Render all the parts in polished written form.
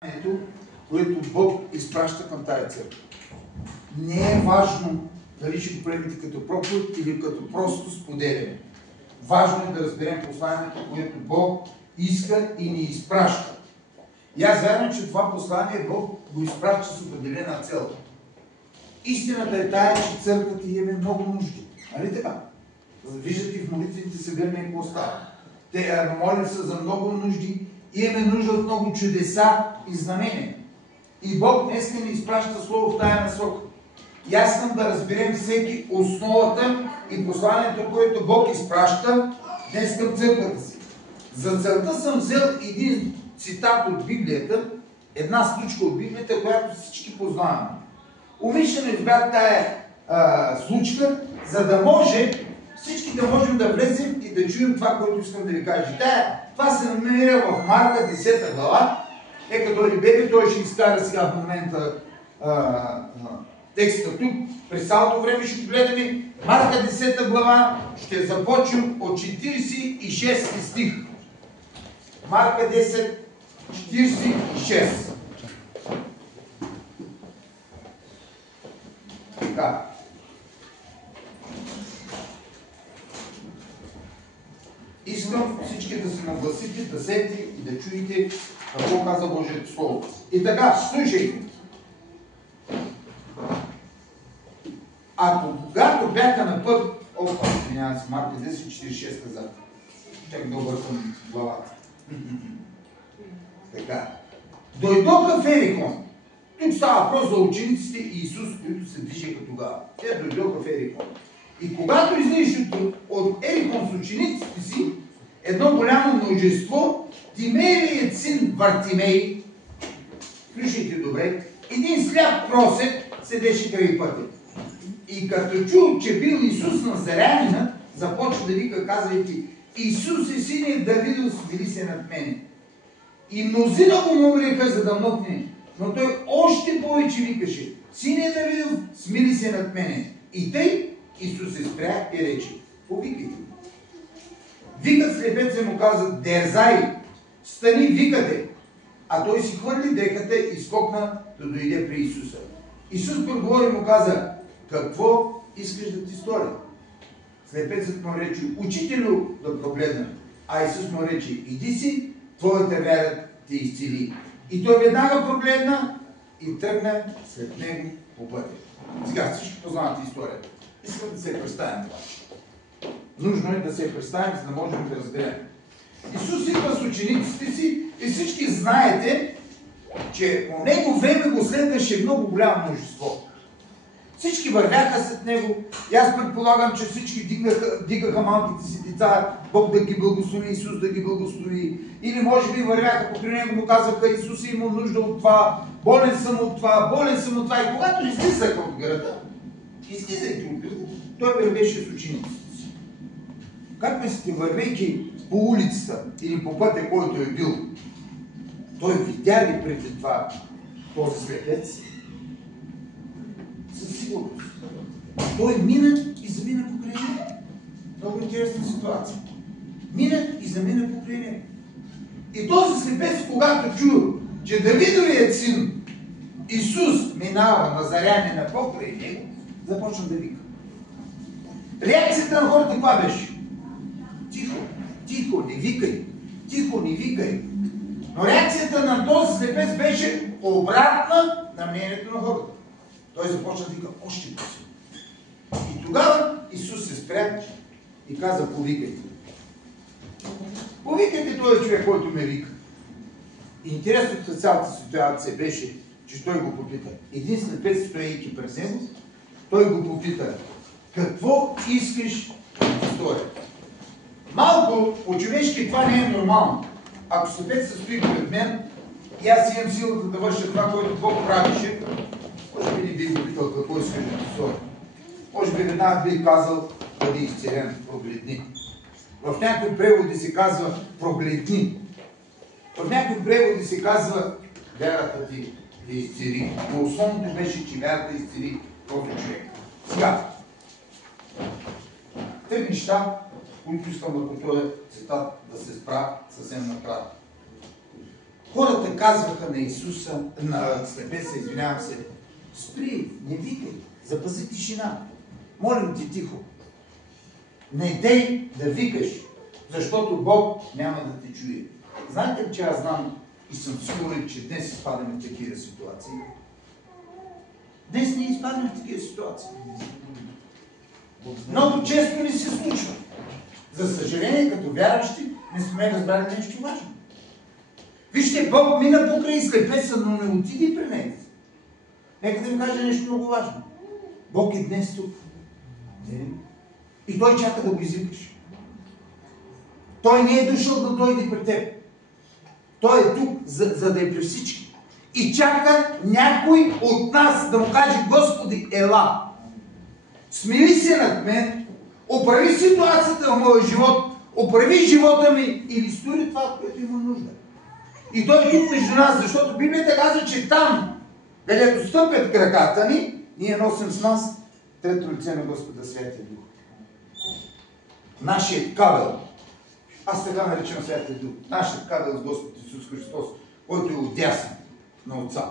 което Бог изпраща към тая църква. Не е важно дали ще го приемете като проповед или като просто споделяне. Важно е да разберем посланието, което Бог иска и ни изпраща. И аз вярвам, че това послание Бог го изпраща с определена цел. Истината е тая, че църквата имаме много нужди. Нали така? Виждате в молитвените събирания какво става. Те молим се за много нужди, имаме нужда от много чудеса и знамения. И Бог днес ни изпраща слово в тая насока. И аз искам да разберем всеки основата и посланието, което Бог изпраща днес към църквата си. За целта съм взел един цитат от Библията, една случка от Библията, която всички познаваме. Умишлено избрах тая случка, за да може всички да можем да влезем и да чуем това, което искам да ви кажа. Това се намира в Марка 10 глава. Като дойде бебе, той ще изкара сега в момента текста тук. През цялото време ще гледаме Марка 10 глава. Ще започнем от 46 стих. Марка 10, 46. Така. Искам всички да се нагласите, да седите и да чуете какво каза Божието Слово. И така, слушайте. А когато бяха на път, извинявам се, Марка 10:46 каза. Чак да объркам главата. Така. Дойдоха в Ерихон. Тук става въпрос за учениците и Исус, които се движеха тогава. Те дойдоха в Ерихон. И когато излизаш от Ерихон с учениците си, едно голямо множество, Тимеевият син Вартимей, слушайте добре, един сляп просек седеше край пътя. И като чул, че бил Исус Назарянина, започва да вика, казвайки: Исус е сине Давидов, смили се над мене. И мнозина го молиха, за да мъкне, но той още повече викаше: Сине Давидов, смили се над мене. И тъй Исус се спря и рече: повикайте. Викат слепец му каза: дерзай, стани, викате. А той си хвърли дрехата и скокна да дойде при Исуса. Исус проговори и му каза: какво искаш да ти сторя? Слепецът му рече: учителю, да прогледна. А Исус му рече: иди си, твоята вяра те изцели. И той веднага прогледна и тръгна след него по пътя. Сега всички познавате историята. Искам да се представим това. Нужно е да се представим, за да можем да разберем. Исус идва с учениците си и всички знаете, че по него време го следваше много голямо множество. Всички вървяха след него и аз предполагам, че всички дигаха малките си деца, Бог да ги благослови, Исус да ги благослови. Или може би вървяха покрай него, му казаха: Исус има нужда от това, болен съм от това, болен съм от това. И когато излизаха от града, излизайки от града, той вървеше с учениците си. Как мислите, вървейки по улицата или по пътя, който е бил, той видя ли преди това този слепец? Със сигурност. Той мина и замина покрай него. Много интересна ситуация. Мина и замина покрай него. И този слепец, когато чу, че Давидовият син Исус минава Назарянина покрай него, започна да вика. Реакцията на хората каква беше? Тихо, тихо, не викай. Тихо, не викай. Но реакцията на този слепец беше обратна на мнението на хората. Той започна да вика още по-силно. И тогава Исус се спря и каза: повикайте. Повикайте този човек, който ме вика. Интересното от цялата ситуация беше, че той го попита. Един слепец, стоейки през него, той го попита: какво искаш да сторя? Малко по-човешки това не е нормално. Ако слепец се стои пред мен и аз имам силата да върша това, което Бог правише, може би не бих го питал какво искаш да ти сторя. Може би веднага бих казал: бъди изцелен, прогледни. В някои преводи се казва прогледни. В някои преводи се казва вярата ти да изцели. Но основното беше, че вярата изцели този човек. Сега, три неща, които искам върху този цитат да се спра съвсем накратко. Хората казваха на Исуса, на слепеца, извинявам се, спри, не викай, запази тишина. Молим ти тихо. Не дей да викаш, защото Бог няма да те чуе. Знаете ли, че аз знам и съм сигурен, че днес изпадаме в такива ситуации? Днес ние изпадаме в такива ситуации. Много често ни се случва. За съжаление, като вярващи, не сме разбрали нещо важно. Вижте, Бог мина покрай слепеца, но не отиди при него. Нека да ви кажа нещо много важно. Бог е днес тук. И Той чака да го извикаш. Той не е дошъл да дойде при теб. Той е тук, за да е при всички. И чака някой от нас да му каже: Господи, ела! Смили се над мен, оправи ситуацията в моя живот, оправи живота ми или стори това, което има нужда. И Той е тук между нас, защото Библията казва, че там, където стъпят краката ни, ние носим с нас трето лице на Господа Святия Дух. Нашият кабел. Аз така наричам Святия Дух. Нашият кабел с Господ Исус Христос, който е отдясно на Отца.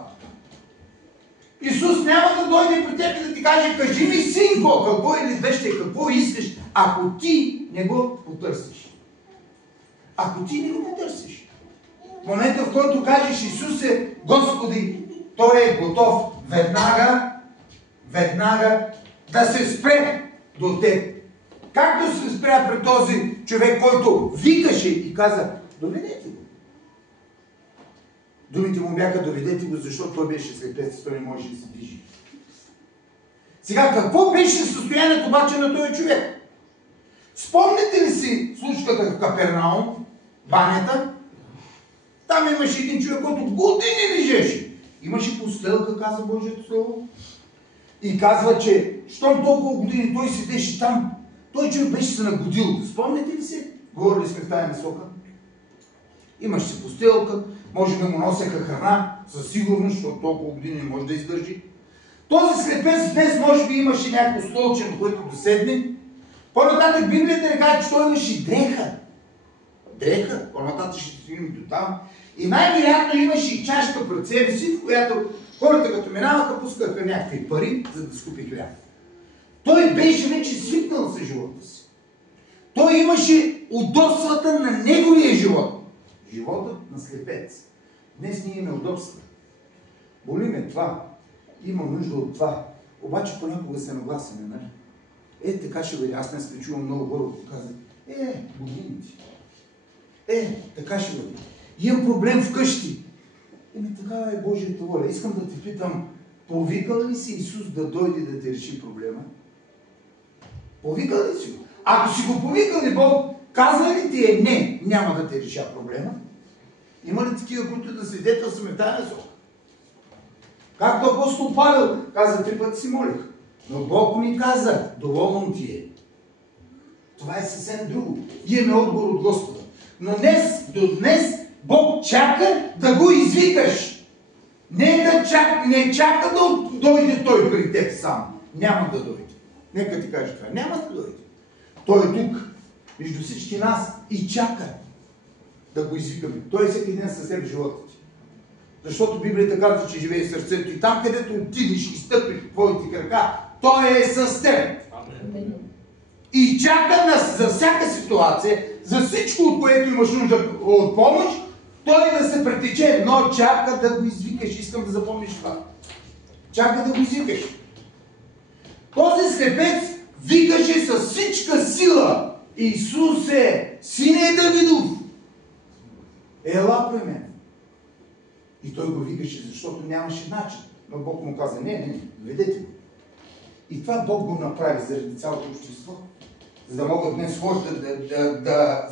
Исус няма да дойде при теб и да ти каже: кажи ми, синко, какво или веще, какво искаш, ако ти не го потърсиш. Ако ти не го потърсиш. В момента, в който кажеш: Исусе, Господи, Той е готов веднага да се спре до теб. Както се спря при този човек, който викаше и каза: доведете го. Думите му бяха: доведете го, защото той беше слепец, той не може да се движи. Сега, какво беше състоянието обаче на този човек? Спомните ли си случката в Капернаум, банята? Там имаше един човек, който години лежеше. Имаше постелка, каза Божието Слово. И казва, че щом толкова години той седеше там, той човек беше се нагодил. Спомните ли си? Говорили сме в тая насока. Имаше си постелка, може да му носеха храна, със сигурност, защото толкова години не може да издържи. Този слепец днес може би имаше някакво столче, на което да седне. По-нататък Библията не казва, че той имаше дреха. Дреха, по-нататък ще стигнем до там. И най-вероятно имаше и чашка пред себе си, в която хората като минаваха, пускаха някакви пари, за да скупи хляб. Той беше вече свикнал с живота си. Той имаше удобствата на неговия живот. Животът на слепец. Днес ние имаме удобства. Боли ме това. Имам нужда от това. Обаче понякога се нагласяме, нали? Така ще бъде. Аз днес чувам много хора, които казват: годините. Така ще бъде. Имам проблем вкъщи. Такава е Божията воля. Искам да те питам: повикал ли си Исус да дойде да те реши проблема? Повикал ли си го? Ако си го повикал ли Бог, казва ли ти не, няма да те реша проблема? Има ли такива, които да свидетелстваме в тази насока? Както апостол Павел каза: 3 пъти си молих. Но Бог ми каза: доволно ти е. Това е съвсем друго. Имаме отговор от Господа. Но до днес Бог чака да го извикаш. Не чака да дойде Той при теб сам. Няма да дойде. Нека ти кажа това. Няма да дойде. Той е тук, между всички нас, и чака да го извикаме. Той е всеки ден със теб в живота ти. Защото Библията казва, че живее в сърцето и там, където отидеш и стъпиш в твоите крака, Той е с теб. И чака за всяка ситуация, за всичко, от което имаш нужда от помощ, Той да се претече, но чака да го извикаш. Искам да запомниш това. Чака да го извикаш. Този слепец викаше с всичка сила: Исусе, Сине Давидов, ела при мен. И той го викаше, защото нямаше начин. Но Бог му каза: не, ведете го. И това Бог го направи заради цялото общество. За да могат днес хората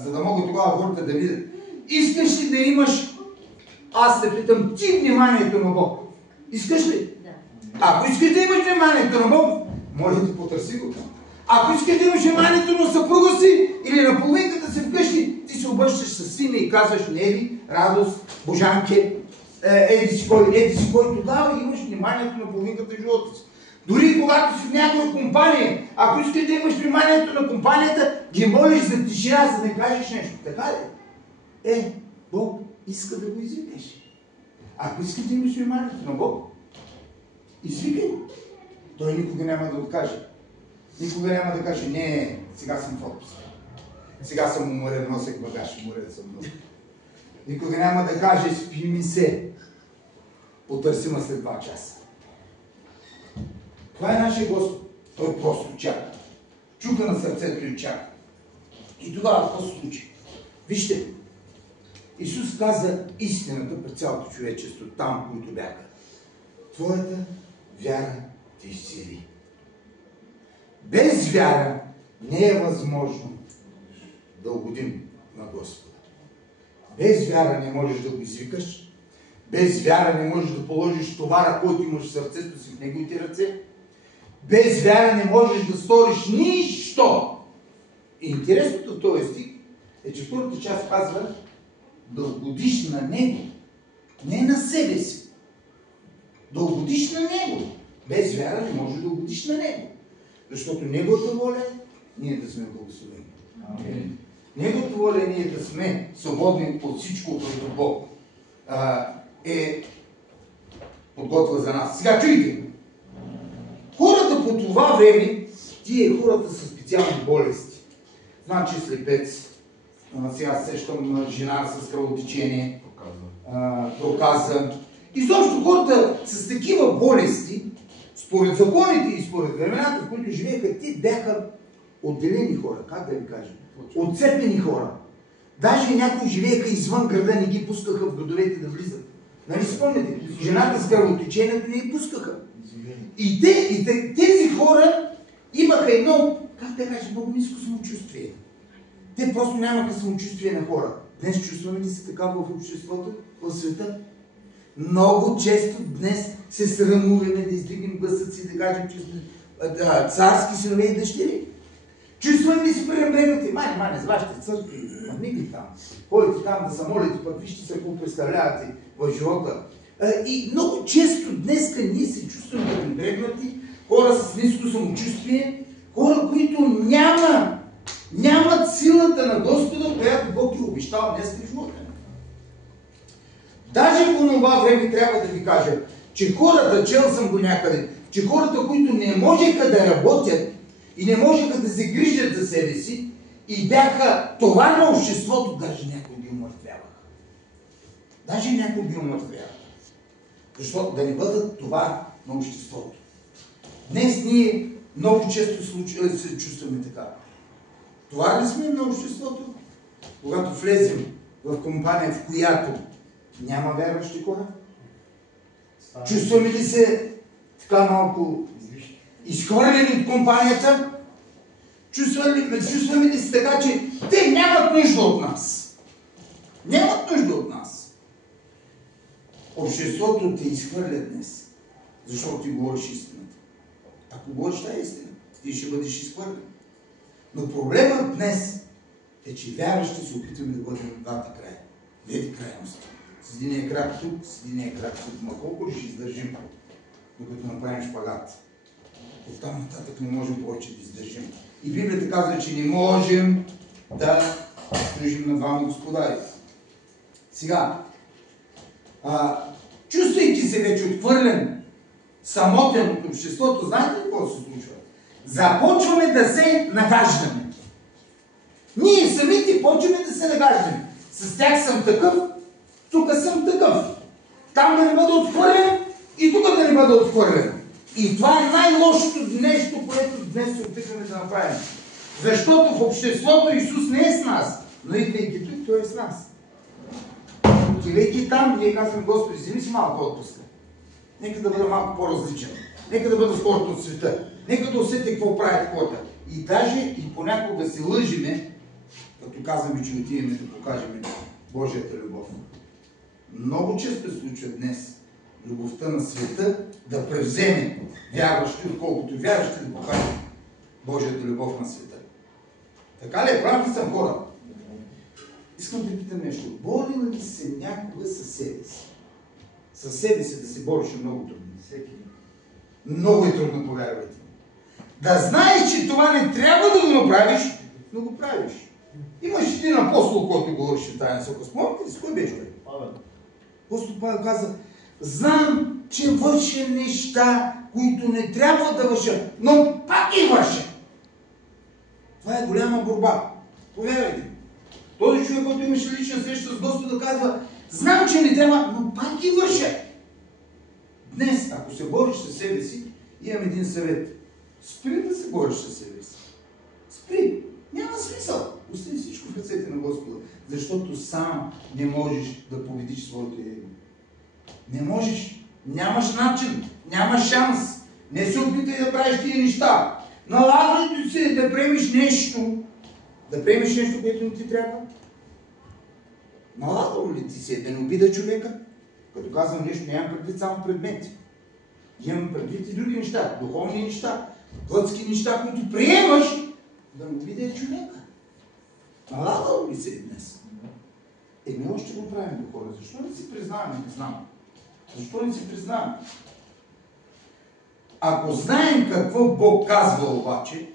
за да могат тогава хората да видят. Искаш ли да имаш, аз те питам, ти вниманието на Бог? Искаш ли? Да. Ако искаш да имаш вниманието на Бог, може да потърси го. Ако искаш да имаш вниманието на съпруга си или на половинката си вкъщи, ти се обръщаш със сина и казваш: Неви, Радост, Божанке, еди си кой, тогава имаш вниманието на половинката в живота си. Дори когато си в някоя компания, ако искаш да имаш вниманието на компанията, ги молиш за тишина, за да не кажеш нещо. Така ли? Бог иска да го извикаш. Ако искаш да имаш вниманието на Бог, извикай го. Той никога няма да откаже. Никога няма да каже, не, сега съм в отпуск. Сега съм уморен, носех багаж, уморен съм много. Никога няма да каже, спи ми се. Потърси ме след 2 часа. Това е нашия Господ. Той просто чака. Чука на сърцето и чака. И тогава какво се случи? Вижте, Исус каза истината пред цялото човечество, там, които бяха. Твоята вяра те изцели. Без вяра не е възможно да угодим на Господа. Без вяра не можеш да го извикаш. Без вяра не можеш да положиш товара, който имаш в сърцето си в неговите ръце. Без вяра не можеш да сториш нищо. И интересното в този стих е, че втората част казва да угодиш на Него, не на себе си. Да угодиш на Него. Без вяра не можеш да угодиш на Него. Защото Неговата воля е ние да сме благословени. Неговата воля е ние да сме свободни от всичко, което Бог е подготвил за нас. Сега чуйте! Хората по това време, тия хората са специални болести. Знам, че слепец, сега сещам жена с кръвотечение, проказа. Изобщо хората с такива болести, според законите и според времената, в които живееха, те бяха отделени хора, как да ви кажа? Отцепени хора. Даже някои живееха извън града, не ги пускаха в градовете да влизат. Нали спомняте? Жената с кръвотечението не ги пускаха. И тези хора имаха едно, как да кажа, много ниско самочувствие. Те просто нямаха самочувствие на хора. Днес чувстваме ли се така в обществото, в света? Много често днес се срамуваме да издигнем гласът си, да кажем, че сме царски синове и дъщери. Чувстваме ли си пренебрегнати? Мане, с вашите църкви, махни там. Ходите там да се молите, пък вижте се какво представлявате в живота. И много често днеска ние се чувстваме пренебрегнати, хора с ниско самочувствие, хора, които нямат силата на Господа, която Бог е обещал днес в живота. Даже по това време трябва да ви кажа, че хората, чел съм го някъде, че хората, които не можеха да работят и не можеха да се грижат за себе си и бяха това на обществото, даже някои ги умъртвяваха. Защото да не бъдат това на обществото. Днес ние много често се чувстваме така. Това ли сме на обществото? Когато влезем в компания, в която няма вярващи хора? Чувстваме ли се така малко изхвърлени от компанията? Чувстваме ли се така, че те нямат нужда от нас? Нямат нужда от нас. Обществото те изхвърля днес, защото ти говориш истината. Ако говориш тази истина, ти ще бъдеш изхвърлен. Но проблемът днес е, че вярващи се опитваме да бъдем в двата края. Двете крайности. С единия крак тук, с единия крак тук. Ма колко ще издържим, докато направим шпагат? Оттам нататък не можем повече да издържим. И Библията казва, че не можем да служим на двама господари. Сега, чувствайки се вече отхвърлен, самотен от обществото, знаете ли какво се случва? Започваме да се нагаждаме. Ние самите почваме да се нагаждаме. С тях съм такъв, тук съм такъв. Там да не бъда отхвърлен и тук да не бъда отхвърлен. И това е най-лошото нещо, което днес се опитваме да направим. Защото в обществото Исус не е с нас, но идвайки тук, Той е с нас. Отивайки там, ние казваме, Господи, вземи си малко отпуска. Нека да бъда малко по-различен. Нека да бъда с хората от света. Нека да усетя какво правят хората. И даже и понякога се лъжиме, като казваме, че отиваме да покажем Божията любов. Много често се случва днес любовта на света да превземе вярващи, отколкото вярващи да покажат Божията любов на света. Така ли? Прав ли съм, хора? Искам да питам нещо. Борил ли се някога със себе си? Със себе си да се бориш е много трудно. Много е трудно, повярвайте. Да знаеш, че това не трябва да го направиш, но го правиш. Имаш един апостол, който говореше в тази насока. Спомните ли с кой беше? Господ Павел каза, знам, че върша неща, които не трябва да върша, но пак ги върша. Това е голяма борба. Повярвайте. Този човек, който имаше лична среща с Господа, казва, знам, че не трябва, но пак ги върша. Днес, ако се бориш със себе си, имам един съвет. Спри да се бориш със себе си. Спри. Няма смисъл. Остави всичко в ръцете на Господа. Защото сам не можеш да победиш своето его. Не можеш. Нямаш начин. Нямаш шанс. Не се опитай да правиш тия неща. Налагай се да приемеш нещо. Да приемеш нещо, което не ти трябва. Налагал ли ти се да не обида човека? Като казвам нещо, нямам предвид само предмети. Имам предвид и други неща. Духовни неща. Плътски неща, които приемаш, да не обида човека. Налагал ли се днес? Еми още го правим до хора. Защо не си признаваме? Не знам. Защо не си признаваме? Ако знаем какво Бог казва обаче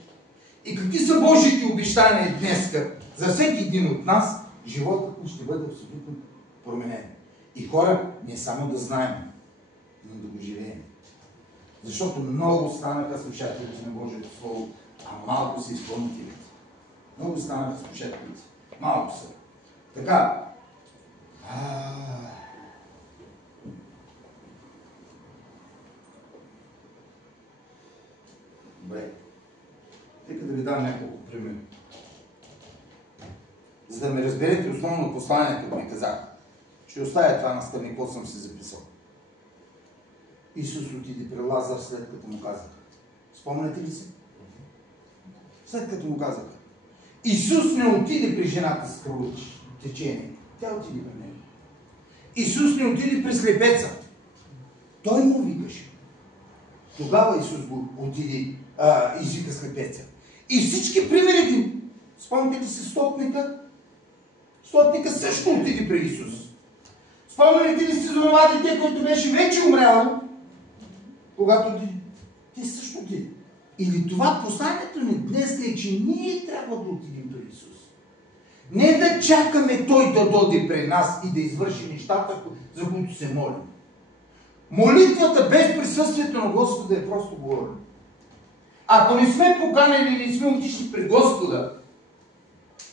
и какви са Божите обещания днеска за всеки един от нас, животът ни ще бъде абсолютно променен. И хора, не само да знаем, но да го живеем. Защото много станаха слушателите на Божието Слово, а малко са изпълнителите. Много станаха слушателите. Малко са. Така. Добре. Нека да ви дам няколко примери. За да ме разберете основно от посланието, ми казах. Ще оставя това на страни, какво съм си записал. Исус отиде при Лазар след като му казаха. Спомняте ли си? След като му казаха. Исус не отиде при жената с кръвотечение. Тя отиде при него. Исус не отиде при слепеца. Той му викаше. Тогава Исус го отиде, извика слепеца. И всички примери, спомняте ли си стотника? Стотника също отиде при Исус. Спомняте ли си за това дете, което беше вече умряло? Когато те също отиде. Или това посланието ни днес е, че ние трябва да отидем до Исус. Не да чакаме Той да дойде при нас и да извърши нещата, за които се молим. Молитвата без присъствието на Господа е просто говорене. Ако не сме поканени или не сме отишли при Господа,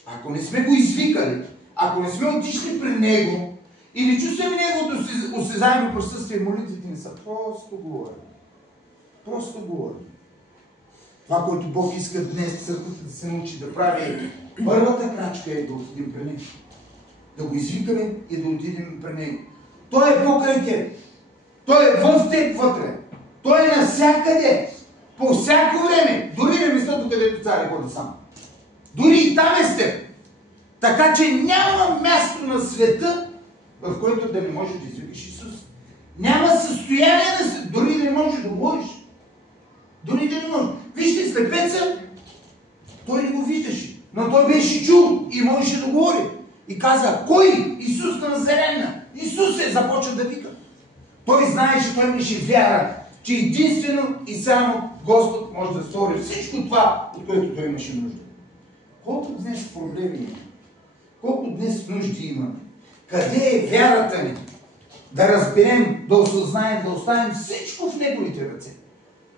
ако не сме го извикали, ако не сме отишли при Него, или чувстваме Неговото осезаемо присъствие, молитвите ни са просто говорене. Просто говорене. Това, което Бог иска днес църквата да се научи да прави, първата крачка е да отидем при Него. Да го извикаме и да отидем при Него. Той е покрай теб. Той е в теб вътре. Той е навсякъде. По всяко време. Дори на местото, където царя ходи сам. Дори и там е с теб. Така че няма място на света, в който да не можеш да извикаш Исус. Няма състояние да се... Дори да не можеш да говориш. Дори да не можеш. Вижте слепеца, той не го виждаше. Но той беше чул и можеше да говори. И каза, кой? Исус на Назарена. Исус е започна да вика. Той знаеше, той имаше вяра, че единствено и само Господ може да стори всичко това, от което той имаше нужда. Колко днес проблеми има? Колко днес нужди имаме? Къде е вярата ни? Да разберем, да осъзнаем, да оставим всичко в Неговите ръце.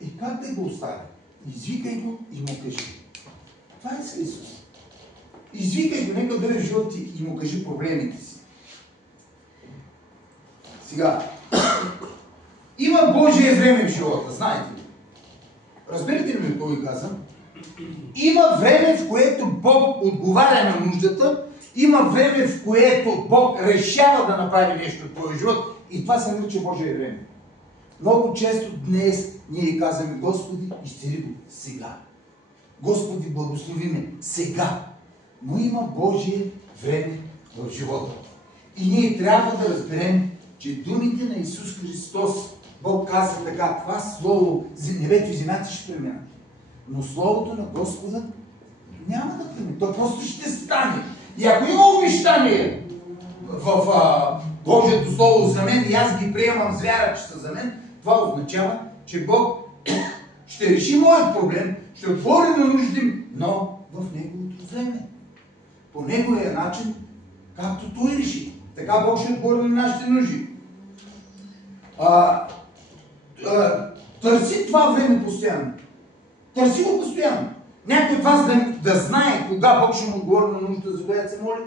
И как да го оставим? Извикай го и му кажи. Това е с Исус. Извикай го, нека дойде в живота ти и му кажи проблемите си. Сега, има Божие време в живота, знаете ли? Разберете ли ми какво ви казвам? Има време, в което Бог отговаря на нуждата, има време, в което Бог решава да направи нещо в твоя живот и това се нарича Божие време. Много често днес ние казваме, Господи, изцели го сега. Господи, благослови ме сега. Но има Божие време в живота. И ние трябва да разберем, че думите на Исус Христос, Бог каза така, това слово, небето и земята ще преминат. Но словото на Господа няма да премине. То просто ще стане. И ако има обещание в Божието слово за мен и аз ги приемам с вяра, че са за мен, това означава, че Бог ще реши моят проблем, ще отвори на нужди, но в Неговото време. По Неговия начин, както Той реши. Така Бог ще отговори на нашите нужди. Търси това време постоянно. Търси го постоянно. Някой от вас да знае кога Бог ще му отговори на нуждата, за която се моли.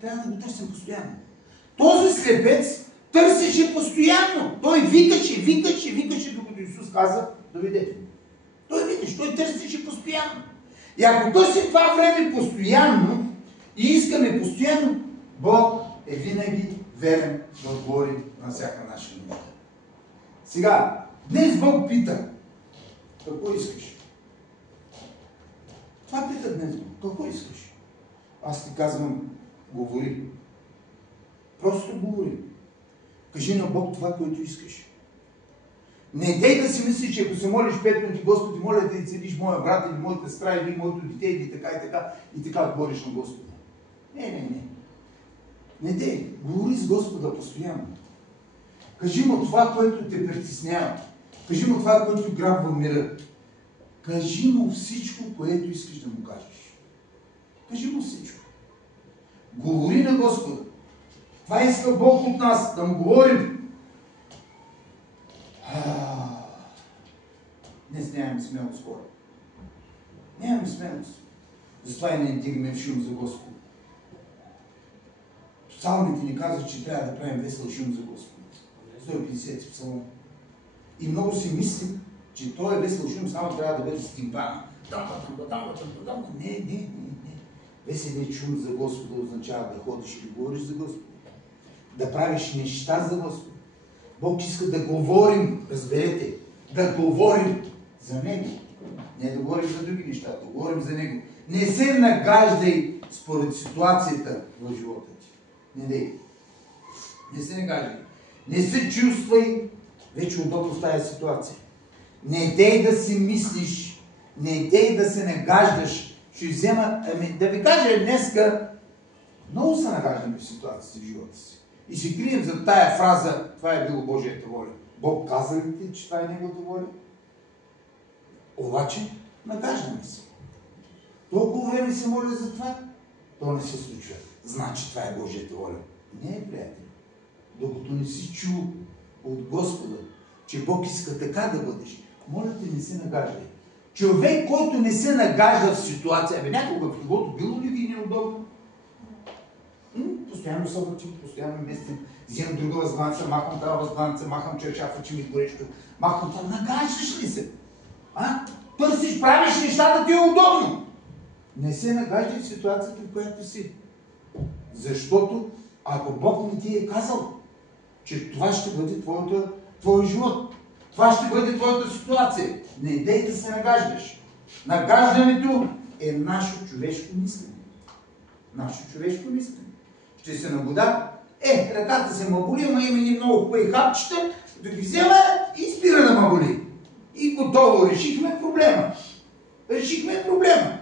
Трябва да го търсим постоянно. Този слепец търсеше постоянно. Той викаше, докато Исус каза, дойдете. Той търсеше постоянно. И ако търсим това време постоянно и искаме постоянно, Бог е винаги верен да отговори на всяка наша нужда. Сега, днес Бог пита, какво искаш? Това пита днес Бог, какво искаш? Аз ти казвам, говори. Просто говори. Кажи на Бог това, което искаш. Не дей да си мислиш, че ако се молиш 5 минути, Господи, моля да изцелиш моя брат или моята сестра или моето дете или така и така говориш на Господа. Не. Не дей. Говори с Господа постоянно. Кажи му това, което те притеснява. Кажи му това, което грабва мира. Кажи му всичко, което искаш да му кажеш. Кажи му всичко. Говори на Господа. Това иска Бог от нас, да му говорим. Днес нямаме смелост, хора. Нямаме смелост. Затова и не дигаме шум за Господа. Псалмите ни казват, че трябва да правим весел шум за Господа. 150 псалом. И много си мислим, че този весел шум само трябва да бъде с тимпана. Не. Веселият шум за Господа означава да ходиш и говориш за Господа. Да правиш неща за Господа. Бог иска да говорим, разберете, да говорим за Него. Не да говорим за други неща, да говорим за Него. Не се нагаждай според ситуацията в живота ти. Не се нагаждай. Не се чувствай вече удобно в тази ситуация. Не дей да си мислиш, не дей да се нагаждаш. Ще взема, да ви кажа днеска, много се нагаждаме в ситуациите в живота си. И се крием за тая фраза, това е било Божията воля. Бог каза ли ти, че това е Неговата воля? Обаче, нагаждаме се. Толкова време се моля за това, то не се случва. Значи това е Божията воля. Не, приятели. Докато не си чул от Господа, че Бог иска така да бъдеш, моля те, не се нагаждай. Човек, който не се нагажда в ситуация, някога в живото било ли ви неудобно? Постоянно събърчим, постоянно местим, вземам друга възглавница, махам тази възглавница, махам чершафа, че ми горещо, махам това. Нагаждаш ли се? Търсиш, правиш неща да ти е удобно. Не се нагаждай в ситуацията, в която си. Защото ако Бог не ти е казал, че това ще бъде твой живот, това ще бъде твоята ситуация, не дей да се нагаждаш. Нагаждането е наше човешко мислене. Наше човешко мислене. Ще се набуда, ръката се ма боли, ама има и много хубави хапчета, да ги взема и спира да ма боли. И готово, решихме проблема.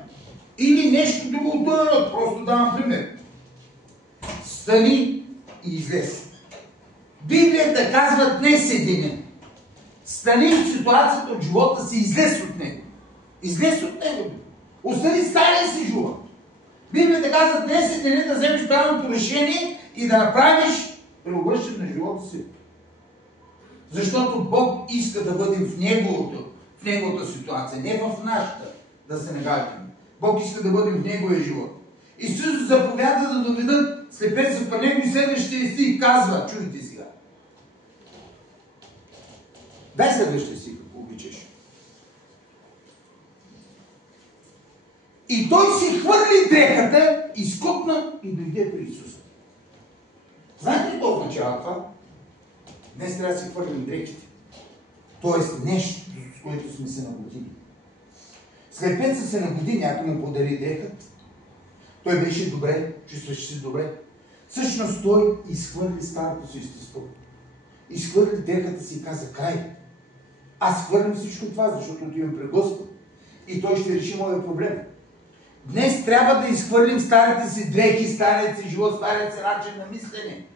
Или нещо друго от този род, просто давам пример. Стани и излез. Библията казва днес е деня. Стани в ситуацията от живота си, излез от него. Излез от него. Остани стария си живот. Библията казва днес е деня да вземеш правилното решение и да направиш преобръщане на живота си. Защото Бог иска да бъдем в неговата ситуация, не в нашата, да се нагаждаме. Бог иска да бъдем в неговия живот. Исус заповяда да доведат слепеца при него и следващия стих казва, чуйте сега. Дай следващия стих, ако обичаш. И той си хвърли дрехата, изкопна и дойде при Исуса. Знаете ли какво означава това? Днес трябва да си хвърлим дрехите. Тоест нещо, с което сме се нагодили. Слепеца се нагоди, някой му подари дрехът. Той беше добре, чувстваше се добре. Всъщност той изхвърли старото си естество. Изхвърли дрехата си и каза, край. Аз хвърлям всичко това, защото отивам пред Господ. И той ще реши моя проблем. Днес трябва да изхвърлим старите си дрехи, старият си живот, старият си начин на мислене.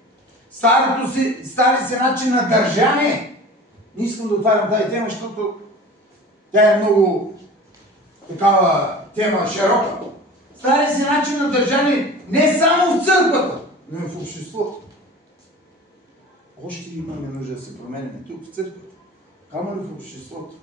Старият си начин на държание. Не искам да отварям тази тема, защото тя е много такава тема широка. Старият си начин на държание не само в църквата, но и в обществото. Още имаме нужда да се променим тук в църквата, камо ли в обществото.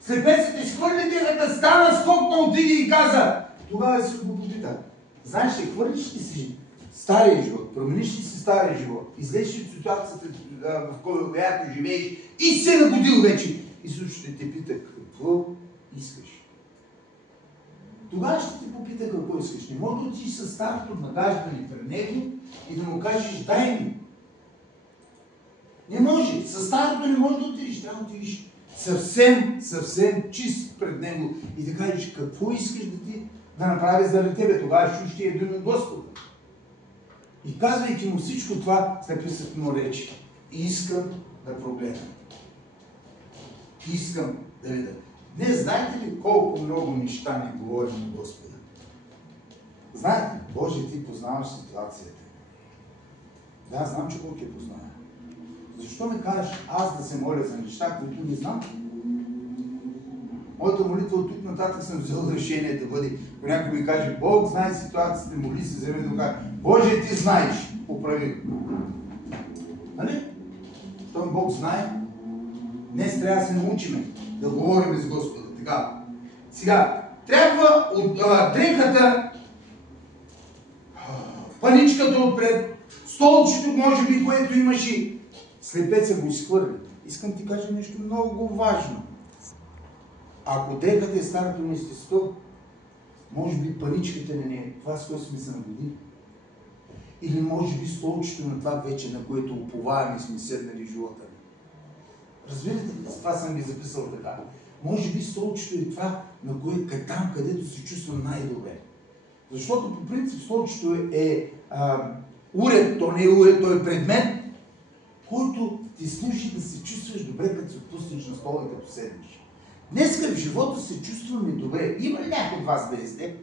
Слепецът изхвърли дехата, стана, скокна, отиде и каза. Тогава Исус го попита. Знаеш ли, хвърлиш ли си стария живот, промениш ли си стария живот, излезеш ли от ситуацията, в която живееш и се нагодил вече. Исус ще те пита какво искаш. Тогава ще те попита какво искаш. Не може да отидеш със старото нагаждане пред него и да му кажеш дай ми. Не може. Със старото не може да отидеш. Трябва да отидеш съвсем чист пред него и да кажеш какво искаш да направи заради тебе. Тогава ще чуеш думи от Господа. И казвайки му всичко това, слепецът му рече. Искам да прогледам. Искам да видя. Днес знаете ли колко много неща ни говорим на Господа? Знаете, Боже, ти познаваш ситуацията. Да, знам, че Бог я познава. Защо ме кажеш аз да се моля за неща, които не знам? Моята молитва от тук нататък съм взел решение да бъде. Ако някой ми каже, Бог знае ситуацията, моли се за мен, да каже, Боже, ти знаеш, поправи. Нали? Той Бог знае. Днес трябва да се научиме да говорим с Господа. Така. Сега, трябва от дрехата, паничката отпред, столчето, може би, което имаше, слепеца го изхвърли. Искам ти кажа нещо много важно. Ако дрехата е старото на естество, може би паничката не е това, с което сме се нагодили. Или може би столчето на това вече, на което уповаваме сме седнали живота. Разбирате ли? Това съм ги записал така. Може би столчето е това, на което там, където се чувствам най-добре. Защото по принцип столчето е уред, то не е уред, то е предмет, който ти служи да се чувстваш добре, като се отпуснеш на стола и като седнеш. Днеска в живота се чувстваме добре. Има ли някой от вас да е сте?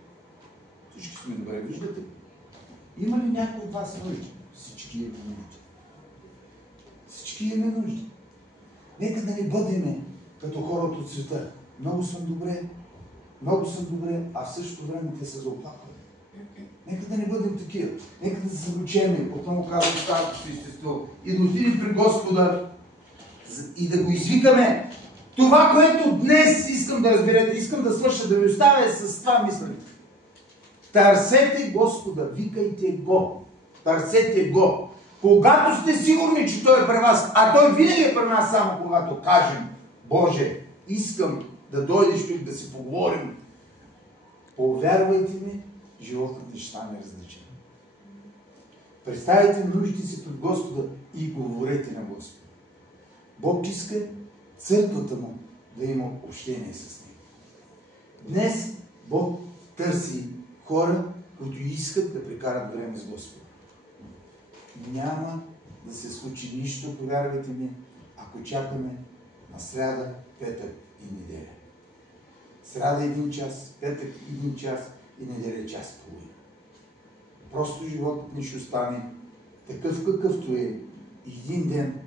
Всички сме добре, виждате? Има ли някой от вас нужди? Всички имаме нужди. Всички имаме нужди. Нека да не бъдем като хората от света. Много съм добре, а в същото време те са заоплаквани. Нека да не бъдем такива. Нека да се заручеме, отново казвам старото си естество, и да отидем при Господа и да го извикаме. Това, което днес искам да разберете, искам да свърша, да ви оставя с това мислене. Търсете Господа, викайте Го. Търсете Го. Когато сте сигурни, че Той е при вас, а Той винаги е при нас само когато кажем, Боже, искам да дойдеш тук да си поговорим. Повярвайте ми, животът ти ще стане различен. Представете нуждите си пред Господа и говорете на Господа. Бог иска църквата му да има общение с него. Днес Бог търси хора, които искат да прекарат време с Господа. Няма да се случи нищо, повярвайте ми, ако чакаме на сряда, петък и неделя. Сряда 1 час, петък 1 час и неделя час половина. Просто животът ни ще остане такъв какъвто е. Един ден,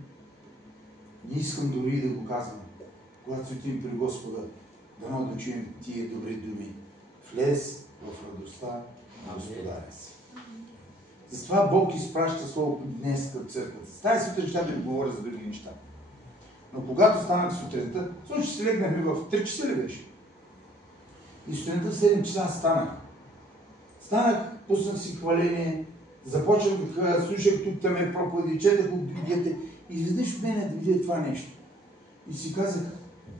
не искам дори да го казвам, когато се отидем при Господа, дано да чуем тия добри думи. Влез в радостта на Господаря си. Затова Бог изпраща Словото днес към църквата. С тази сутрин ще да ви говоря за други неща. Но когато станах сутринта, случай се легнахме в 3 часа ли беше? И сутринта в 7 часа станах, пуснах си хваление, започнах да слушах тук там проповеди, четах от Библията и изведнъж от мене да видя това нещо. И си казах,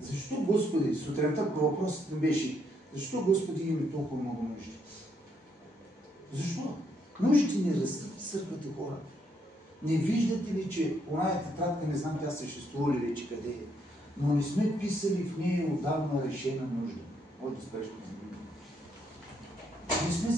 защо Господи, сутринта въпросът ми беше, защо Господи имаме толкова много нужди? Защо? Нуждите ни растат в църквата, хора. Не виждате ли, че оная тетрадка, не знам тя съществува ли вече къде е, но не сме писали в нея отдавна решена нужда. Може да спреш. Не сме